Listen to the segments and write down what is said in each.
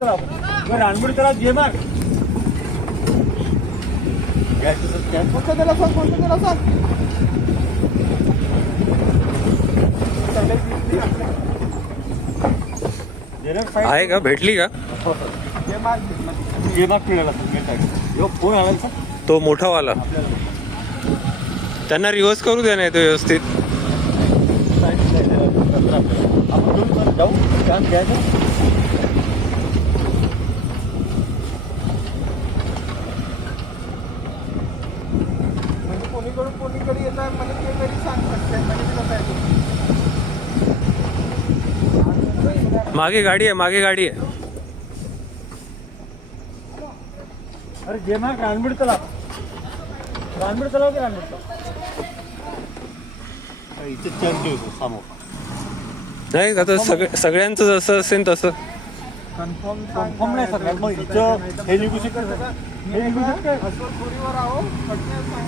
रानबुड करा जे मार कोणतं त्याला सांग कोणतं त्याला सांग आहे का? भेटली का? जे मार फिरायला फोन आला तो मोठावाला त्यांना रिव्हर्स करू द्या नाही तो व्यवस्थित. आपण जाऊ काम घ्यायचं. कोणीकडे येत आहे म्हणजे ते तरी सांग शकते मागे गाडी आहे, मागे गाडी आहे. अरे जे मार रानबीड तलाव की रानबीड इथे चर्च होतो समोर. नाही आता सगळ्यांचं जसं असेल तसं. कन्फर्म नाही सगळ्यात मग इथं हे निघू शकत हे निघू शकते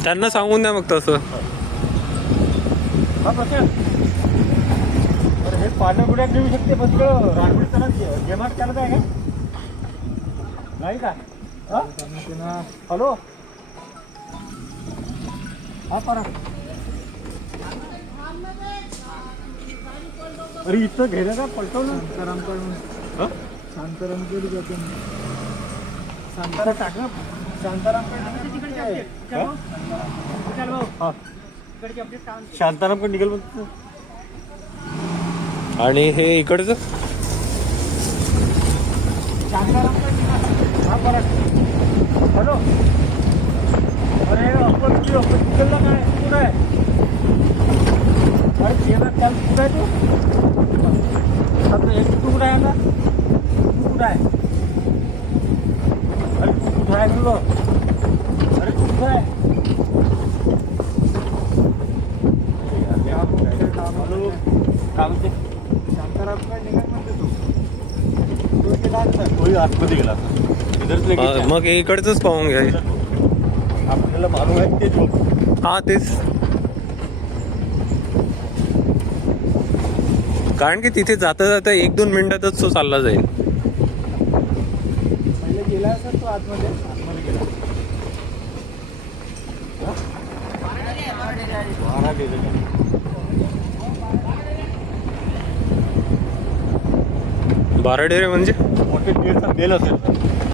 त्यांना सांगून द्या मग तसं. हा प्रश्न अरे हे पानं गुड्यात देऊ शकते पण रानबीड तलाव जे मार चालत आहे का नाही का? हॅलो हा परा अरे इथं घेण्या का पलटव ना शांतारामकडे जातो शांतारा टाक ना शांतारामकडे निघेल मग. आणि हे इकडचं शांतारामकडे निघाल हा परा हॅलो अरे आपण तिकडला काय कुठं आहे अरे जेवण त्याला कुठं आहे तू आता एक तू कुठं आहे आता तू कुठं आहे अरे तू कुठं आहे तुला अरे तू कुठं आहे काय म्हणते शांतारामकडे निघाल म्हणते तू तोही आतमध्ये गेला मग हे इकडचंच पाहून घ्या. आपल्याला मालूम आहे ते झोप हा तेच, कारण की तिथे जाता जाता 1-2 मिनिटातच तो चालला जाईल. पहिले गेला असेल तो आतमध्ये गेला. बाराडेरे म्हणजे मोठे बेल असेल.